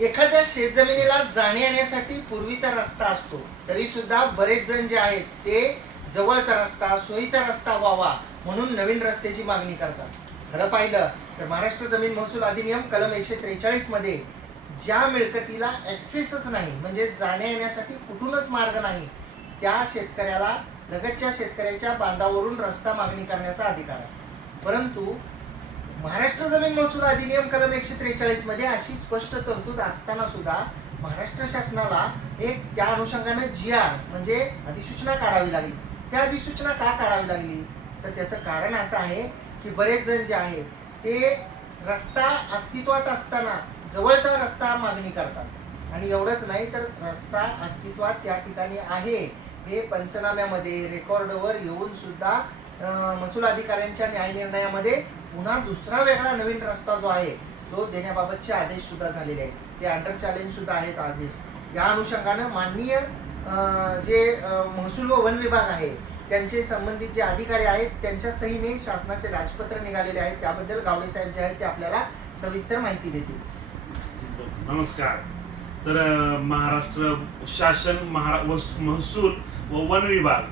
एखाद्या शेतजमिनीला जाणे येण्यासाठी पूर्वीचा रस्ता असतो, तरी सुद्धा बरेच जण जे आहेत ते जवळचा रस्ता, सोयीचा रस्ता व्हावा म्हणून नवीन रस्त्याची मागणी करतात. खरं पाहिलं तर महाराष्ट्र जमीन महसूल अधिनियम कलम 143 मध्ये ज्या मिळकतीला ऍक्सेसच नाही, म्हणजे जाण्या येण्यासाठी कुठूनच मार्ग नाही, त्या शेतकऱ्याला लगतच्या शेतकऱ्याच्या बांधावरून रस्ता मागणी करण्याचा अधिकार आहे. परंतु महाराष्ट्र जमीन महसूल अधिनियम कलम 143 मध्ये अशी स्पष्ट तरतूद असताना सुद्धा महाराष्ट्र शासनाला एक त्या अनुषंगाने GR म्हणजे अधिसूचना काढावी लागली. त्या अधिसूचना का काढावी लागली तर त्याचं कारण असं आहे की बरेच जण जे आहेत ते रस्ता अस्तित्वात असताना जवळचा रस्ता मागणी करतात, आणि एवढंच नाही तर रस्ता अस्तित्वात त्या ठिकाणी आहे हे पंचनाम्यामध्ये रेकॉर्डवर येऊन सुद्धा महसूल अधिकाऱ्यांच्या न्याय निर्णयामध्ये पुन्हा दुसरा वेगळा नवीन रस्ता जो आहे तो देण्याबाबतचे आदेश सुद्धा झालेले आहेत. ते अंडर चॅलेंज सुद्धा आहेत आदेश. या अनुषंगानं माननीय जे महसूल व वन विभाग आहे त्यांचे संबंधित जे अधिकारी आहेत त्यांच्या सहीने शासनाचे राजपत्र निघालेले आहेत. त्याबद्दल गावडे साहेब जे आहेत ते आपल्याला सविस्तर माहिती देतील. नमस्कार. तर महाराष्ट्र शासन महसूल व वन विभाग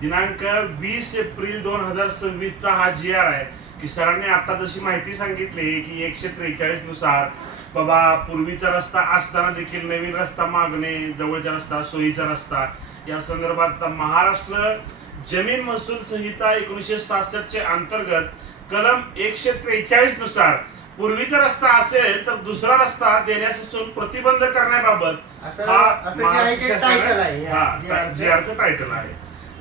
दिनांक 20 एप्रिल 2026 चा हा GR आहे की सरांनी आता जशी माहिती सांगितली की 143 नुसार बाबा पूर्वीचा रस्ता असताना देखील नवीन रस्ता मागणे, जवळचा रस्ता, सोयीचा रस्ता या संदर्भात महाराष्ट्र जमीन महसूल संहिता 1966 चे अंतर्गत कलम 143 नुसार पूर्वीचा रस्ता असेल तर दुसरा रस्ता देण्यापासून प्रतिबंध करण्याबाबत GRचं टायटल आहे.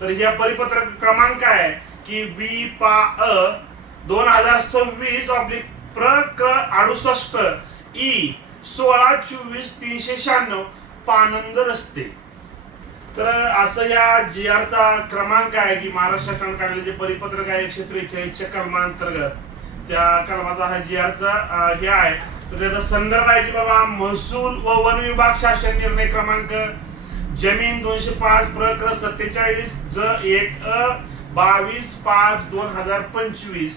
तर या परिपत्रक क्रमांक आहे की WPA 2026/68 E 1624/396 पानंद रस्ते. तर असं या GRचा क्रमांक आहे की महाराष्ट्र शासनाने काढलेले जे परिपत्रक आहे 143च्या कलमांतर्गत त्या कलमाचा हा GRचा हे आहे. तर त्याचा संदर्भ आहे की बाबा महसूल व वन विभाग शासन निर्णय क्रमांक जमीन 205/47 22/5/2025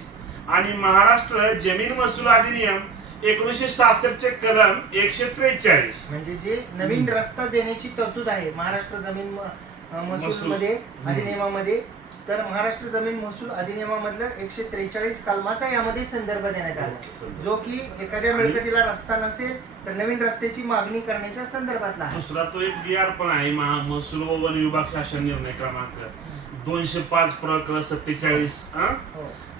आणि महाराष्ट्र जमीन महसूल अधिनियम 1966 चे कलम 143 म्हणजे जे नवीन रस्ता देण्याची तरतूद आहे महाराष्ट्र जमीन महसूल मध्ये अधिनियमामध्ये. तर महाराष्ट्र जमीन महसूल अधिनियमामधलं 143 कलमाचा यामध्ये संदर्भ देण्यात आला, जो की एखाद्या मिळकतीला रस्ता नसेल तर नवीन रस्त्याची मागणी करण्याच्या संदर्भातला आहे. दुसरा तो एक GR पण आहे महसूल व वन विभाग शासन निर्णय क्रमांक 205/47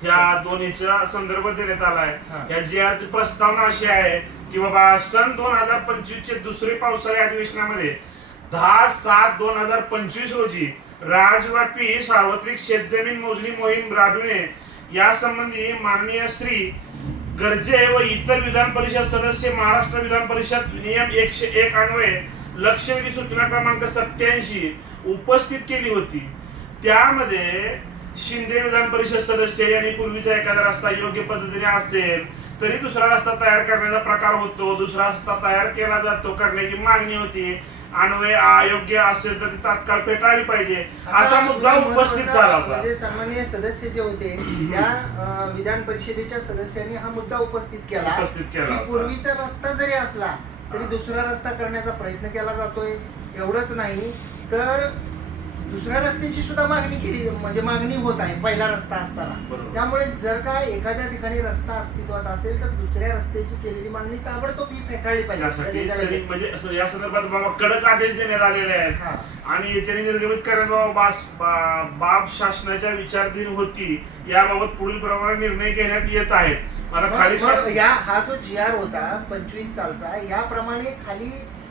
ह्या दोन्हीचा संदर्भ देण्यात आला आहे. या GRची प्रस्तावना अशी आहे की बाबा सन 2025 चे दुसरे पावसाळी अधिवेशनामध्ये 10/7/2025 रोजी राज्यव्यापी सार्वत्रिक शेतजमीन मोजणी मोहीम राबविणे यासंबंधी माननीय श्री गर्जे व इतर विधान परिषद सदस्य महाराष्ट्र विधान परिषद नियम 101 अन्वये लक्षवेधी सूचना क्रमांक 87 उपस्थित केली होती. त्यामध्ये शिंदे विधान परिषद सदस्य यांनी पूर्वीचा एखादा रस्ता योग्य पद्धतीने असेल तरी दुसरा रस्ता तयार करण्याचा प्रकार होतो, दुसरा रस्ता तयार केला जातो करण्याची मागणी होती, अन्वय अयोग्य असेल तर ती तात्काळ फेटाळली पाहिजे असा मुद्दा उपस्थित झाला होता. म्हणजे सन्माननीय सदस्य जे होते त्या विधान परिषदेच्या सदस्यांनी हा मुद्दा उपस्थित केला की पूर्वीचा रस्ता जरी असला तरी दुसरा रस्ता करण्याचा प्रयत्न केला जातोय. एवढंच नाही तर दुसऱ्या रस्त्याची सुद्धा मागणी केली, म्हणजे मागणी होत आहे पहिला रस्ता असताना. त्यामुळे जर का एखाद्या ठिकाणी रस्ता अस्तित्वात असेल तर दुसऱ्या रस्त्याची केलेली मागणी ताबडतोब ही फेटाळली पाहिजे. म्हणजे असं या संदर्भात बाबा कडक आदेश देण्यात आलेले आहेत आणि त्यांनी निर्गमित करण्यात बाब शासनाच्या विचाराधीन होती. याबाबत पुढील प्रमाणे निर्णय घेण्यात येत आहेत. आता खाली हा जो GR होता 25 सालचा याप्रमाणे खाली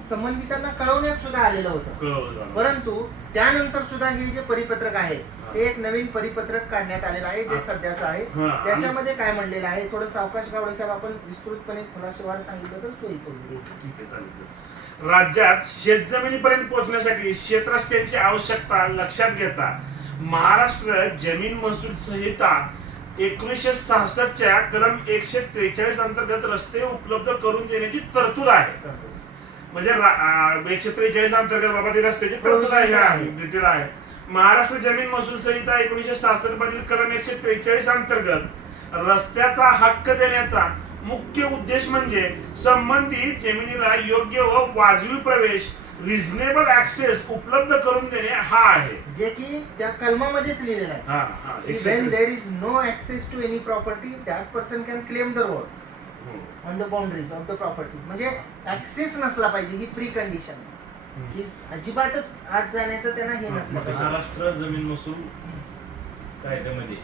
संबंधितांना कळवण्यात सुद्धा आलेलं होतं. परंतु त्यानंतर सुद्धा हे जे परिपत्रक आहे ते एक नवीन परिपत्रक काढण्यात आलेलं आहे जे सध्याचं आहे. त्याच्यामध्ये काय म्हणलेलं आहे थोडं सावकाश गावडे साहेब आपण विस्तृतपणे खुलासेवार सांगितलं तर सोयीचं होईल. राज्यात शेतजमिनीपर्यंत पोहोचण्यासाठी शेतरस्त्यांची आवश्यकता लक्षात घेता महाराष्ट्र जमीन महसूल संहिता 1966 च्या कलम 143 अंतर्गत रस्ते उपलब्ध करून देण्याची तरतूद आहे. म्हणजे 143 अंतर्गत बाबा ती रस्त्याची तरतूद आहे, डिटेल आहे. महाराष्ट्र जमीन महसूल संहिता 1966 मधील कलम 143 अंतर्गत रस्त्याचा हक्क देण्याचा मुख्य उद्देश म्हणजे संबंधित जमिनीला योग्य व वाजवी प्रवेश रिझनेबल ऍक्सेस उपलब्ध करून देणे हा आहे. जे की त्या कलमामध्येच लिहिलेलं आहे हा हा की when there is no access to any property that person can claim the road on the boundaries of the property. म्हणजे ऍक्सेस नसला पाहिजे ही प्री कंडिशन की अजिबातच आत जाण्याचं त्यांना हे नसलं पाहिजे. महाराष्ट्र जमीन महसूल कायद्यामध्ये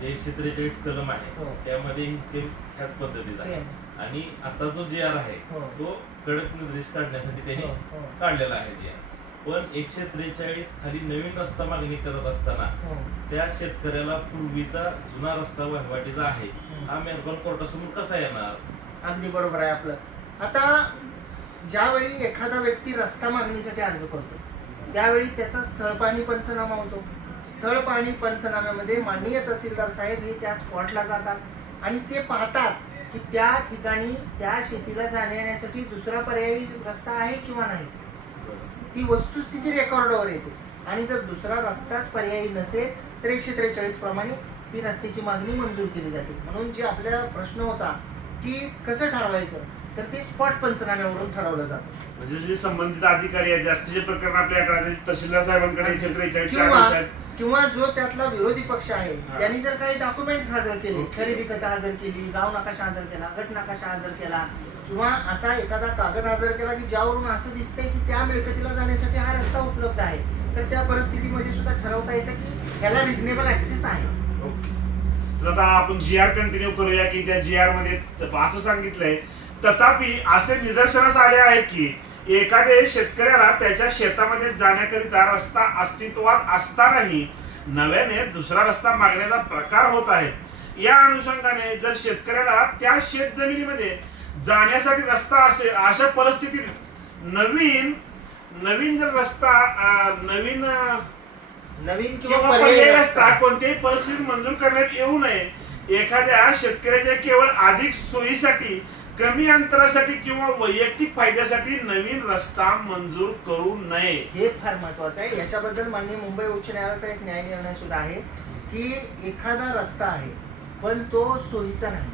जे 143 कलम आहे हो. त्यामध्ये ही सेम ह्याच पद्धतीचा आहे. Same. आणि आता जो जी आर आहे हो. तो कडक निर्देश काढण्यासाठी त्यांनी हो, हो. काढलेला आहे जी आर. पण 143 खाली नवीन रस्ता मागणी करत असताना हो. त्या शेतकऱ्याला पूर्वीचा जुना रस्ता वहिवाटीचा आहे हा मेहरबान कोर्टासमोर कसा येणार? अगदी बरोबर आहे आपलं. आता ज्यावेळी एखादा व्यक्ती रस्ता मागणीसाठी अर्ज करतो त्यावेळी त्याचा स्थळ पाहणी पंचनामा होतो. स्थळ पाहणी पंचनाम्यामध्ये माननीय तहसीलदार साहेब हे त्या स्पॉटला जातात आणि ते पाहतात की त्या ठिकाणी त्या शेतीला जाण्यासाठी दुसरा पर्यायी रस्ता आहे किंवा नाही. ती वस्तुस्थिती रेकॉर्डवर येते आणि जर दुसरा रस्ताच पर्यायी नसेल तर 143 प्रमाणे ती रस्त्याची मागणी मंजूर केली जाते. म्हणून जे आपला प्रश्न होता की कसं ठरवायचं तर ते स्पॉट पंचनाम्यावरून ठरवलं जातं. म्हणजे जे संबंधित अधिकारी आहेत जास्तीचे प्रकरण आपल्याकडे तहसीलदार साहेबांकडे 143 किंवा आहेत. किंवा जो त्यातला विरोधी पक्ष आहे हा. त्यांनी जर काही डॉक्युमेंट हजर केले ओके. खरेदी खत हजर केली गाव नकाशा हजर केला गट नकाशा हजर केला किंवा असा एखादा कागद हजर केला की ज्यावरून असं दिसतंय की त्या मिळकतीला जाण्यासाठी हा रस्ता उपलब्ध आहे तर त्या परिस्थितीमध्ये सुद्धा ठरवता येतं की ह्याला रिझनेबल ऍक्सेस आहे. ओके. तर आता आपण जी आर कंटिन्यू करूया की त्या जी आर मध्ये असं सांगितलंय तथापि असे निदर्शनास आले आहे की एखाद्या शेतकऱ्याला त्याच्या शेतामध्ये जाण्याकरिता रस्ता अस्तित्वात असतानाही नव्याने दुसरा रस्ता मागण्याचा प्रकार होत आहे. या अनुषंगाने जर शेतकऱ्याला त्या शेत जमिनीमध्ये जाण्यासाठी रस्ता असेल अशा परिस्थितीत नवीन जर रस्ता नवीन किंवा किंवा पर्यायी पर्यायी रस्ता रस्ता कोणत्याही परिस्थितीत मंजूर करण्यात येऊ नये. एखाद्या शेतकऱ्याच्या केवळ अधिक सोयीसाठी कमी अंतरासाठी किंवा वैयक्तिक फायद्यासाठी नवीन रस्ता मंजूर करू नये. हे फार महत्वाचं आहे. याच्याबद्दल माननीय मुंबई उच्च न्यायालयाचा एक न्याय निर्णय सुद्धा आहे की एखादा रस्ता आहे पण तो सोयीचा नाही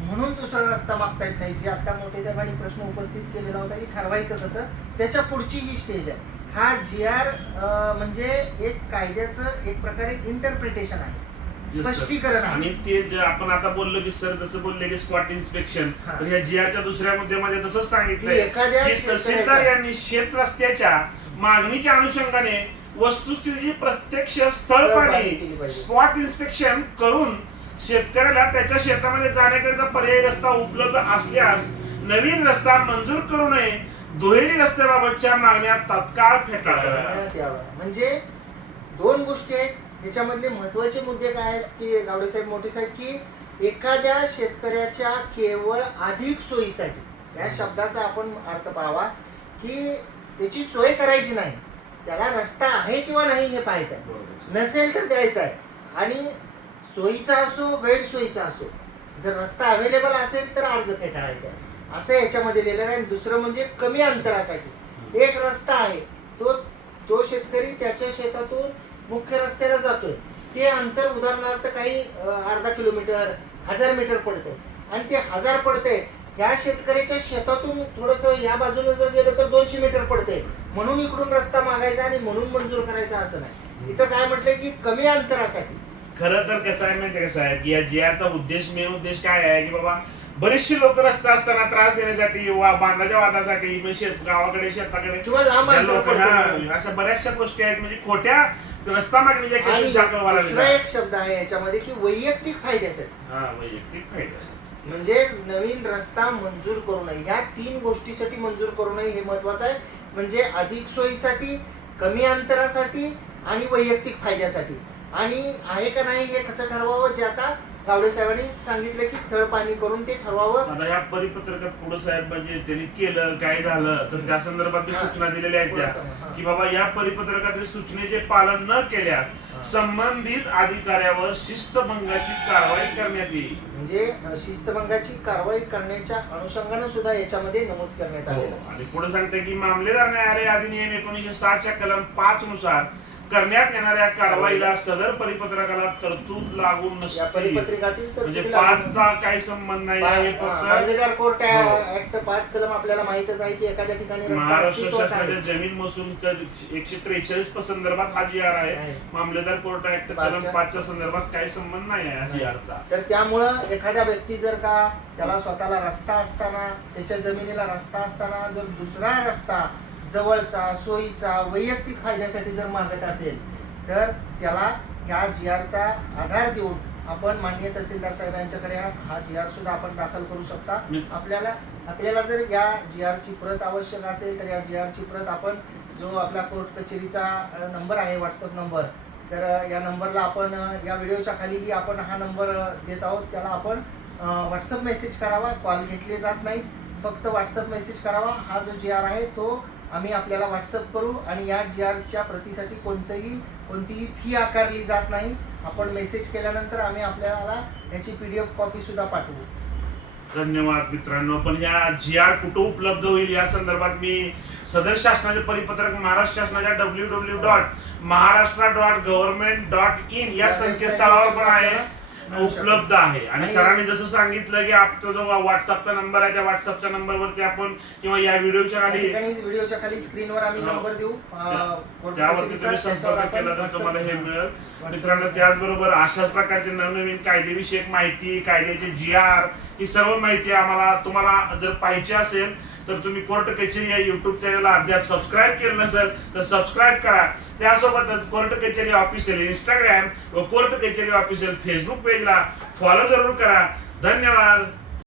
म्हणून दुसरा रस्ता मागता येत नाही. जे आता मोठे साहेबांनी प्रश्न उपस्थित केलेला होता की ठरवायचं कसं त्याच्या पुढची ही स्टेज आहे. हा जी आर म्हणजे एक कायद्याचं एक प्रकारे इंटरप्रिटेशन आहे स्पष्टीकरण आहे. आणि ते जे आपण आता बोललो की सर जसं बोलले की स्पॉट इन्स्पेक्शन हा. तर ह्या जी आरच्या दुसऱ्या मुद्द्यामध्ये तसंच की सांगितलंय एखाद्या की तहसीलदार शेतकऱ्याच्या यांनी शेत रस्त्याच्या मागणीच्या अनुषंगाने वस्तुस्थितीची प्रत्यक्ष स्थळ स्थळ पाहणी पाहणी केली पाहिजे. स्पॉट इन्स्पेक्शन करून शेतकऱ्याला त्याच्या शेतामध्ये जाण्याकरिता पर्यायी रस्ता उपलब्ध असल्यास नवीन रस्ता मंजूर करू नये. दुहेरी रस्त्याबाबतच्या मागण्या तात्काळ फेटाळाव्या. करण्यात यावं. म्हणजे दोन गोष्टी आहेत त्याच्यामधले महत्वाचे मुद्दे काय आहेत की गावडे साहेब मोठे साहेब की एखाद्या शेतकऱ्याच्या केवळ अधिक सोयीसाठी या शब्दाचा आपण अर्थ पाहावा की त्याची सोय करायची नाही त्याला रस्ता आहे किंवा नाही हे पाहायचं आहे. नसेल तर द्यायचा आहे आणि सोयीचा असो गैरसोयीचा असो जर रस्ता अवेलेबल असेल तर अर्ज फेटाळायचा आहे असं याच्यामध्ये लिहिलेलं आहे. दुसरं म्हणजे कमी अंतरासाठी एक रस्ता आहे तो शेतकरी त्याच्या शेतातून मुख्य रस्त्याला जातोय ते अंतर उदाहरणार्थ काही अर्धा किलोमीटर 1000 मीटर पडते आणि ते 1000 पडते ह्या शेतकऱ्याच्या शेतातून थोडंसं या बाजूने जर गेलं तर 200 मीटर पडते म्हणून इकडून रस्ता मागायचा आणि म्हणून मंजूर करायचा असं नाही. इथं काय म्हटलंय की कमी अंतरासाठी. खरं तर कसं आहे माहिती कसं आहे की या जी आरचा मेन उद्देश काय आहे की बाबा बरेचसे लोक रस्ता असताना त्रास देण्यासाठी बांधाच्या वादासाठी गावाकडे शेताकडे किंवा लांब ज्या अंतर लोकांना पडतं. अशा बऱ्याचशा गोष्टी आहेत म्हणजे खोट्या रस्ता मागणीच्या आणि केसेस दाखल व्हायला दुसरा लागल्या. एक शब्द आहे याच्यामध्ये की वैयक्तिक फायद्यासाठी हा वैयक्तिक फायदा. म्हणजे नवीन रस्ता मंजूर करू नये ह्या 3 गोष्टीसाठी मंजूर करू नये हे महत्वाचं आहे. म्हणजे अधिक सोयीसाठी कमी अंतरासाठी आणि वैयक्तिक फायद्यासाठी. आणि आहे का नाही हे कसं ठरवावं जे आता गावडे साहेबांनी सांगितलं की स्थळ पाहणी करून ते ठरवावं. आता ह्या परिपत्रकात पुढे साहेब म्हणजे त्यांनी केलं काय झालं तर त्या संदर्भात सूचना दिलेल्या आहेत त्या की बाबा या परिपत्रकातील सूचनेचे पालन न केल्यास संबंधित अधिकाऱ्यावर शिस्तभंगाची कारवाई करण्यात येईल. म्हणजे शिस्तभंगाची कारवाई करण्याच्या अनुषंगाने सुद्धा याच्यामध्ये नमूद करण्यात आलेलं. आणि पुढे सांगते की मामलेदार न्यायालय अधिनियम 1906 च्या कलम 5 नुसार करण्यात येणाऱ्या कारवाईला सदर परिपत्रकाला तरतूद लागू या नसते. परिपत्रिकातील म्हणजे तरतुदी लागू 5चा काही संबंध नाही आहे. फक्त मामलेदार कोर्ट हो. ऍक्ट 5 कलम आपल्याला माहितच आहे की एखाद्या ठिकाणी रस्ता महाराष्ट्र अस्तित्वात शासनाच्या आहे. जमीन महसूल 143 संदर्भात हा जी आर आहे. आहे. मामलेदार कोर्ट ऍक्ट कलम 5च्या संदर्भात काही संबंध नाही आहे जी आरचा. तर त्यामुळं एखाद्या व्यक्ती जर का त्याला स्वतःला रस्ता असताना, त्याच्या जमिनीला रस्ता असताना जर दुसरा रस्ता जवळचा, सोयीचा, वैयक्तिक फायद्यासाठी जर मागत असेल तर त्याला या जी आरचा आधार देऊन आपण माननीय तहसीलदार साहेबांच्याकडे हा जी आर सुद्धा आपण दाखल करू शकता. आपल्याला जर या जी आरची प्रत आवश्यक असेल तर या जी आरची प्रत आपण जो आपला कोर्ट कचेरीचा नंबर आहे, व्हॉट्सअप नंबर, तर या नंबरला आपण या व्हिडिओच्या खालीही आपण हा नंबर देत आहोत. त्याला आपण व्हॉट्सअप मेसेज करावा. कॉल घेतले जात नाहीत, फक्त व्हॉट्सअप मेसेज करावा. हा जो जी आर आहे तो आम्ही आपल्याला व्हॉट्सअप करू आणि या जी आरच्या प्रतीसाठी कोणतीही फी आकारली जात नाही. आपण मेसेज केल्यानंतर आम्ही आपल्याला याची PDF कॉपी सुद्धा पाठवू. धन्यवाद मित्रांनो. पण या जी आर कुठं उपलब्ध होईल या संदर्भात मी सदर शासनाचे परिपत्रक महाराष्ट्र शासनाच्या www.maharashtra.government.in या संकेतस्थळावर पण आहे, उपलब्ध आहे. आणि सरांनी जसं सांगितलं की आपचा जो व्हॉट्सअपचा नंबर आहे त्या व्हॉट्सअपच्या नंबरवरती आपण किंवा या व्हिडिओच्या खाली व्हिडिओच्या खाली स्क्रीनवर आम्ही नंबर देऊ. त्यावरती तुम्ही संपर्क केला तर तुम्हाला हे मिळेल. मित्रांनो, त्याचबरोबर अशाच प्रकारचे नवनवीन कायदेविषयक माहिती, कायद्याचे जी आर, ही सर्व माहिती आम्हाला तुम्हाला जर पाहिजे असेल तर तुम्ही कोर्ट कचेरी या युट्यूब चॅनलला अद्याप सबस्क्राईब केलं नसेल तर सबस्क्राईब करा. त्यासोबतच कोर्ट कचेरी ऑफिशियल इंस्टाग्राम व कोर्ट कचेरी ऑफिशियल फेसबुक पेजला फॉलो जरूर करा. धन्यवाद.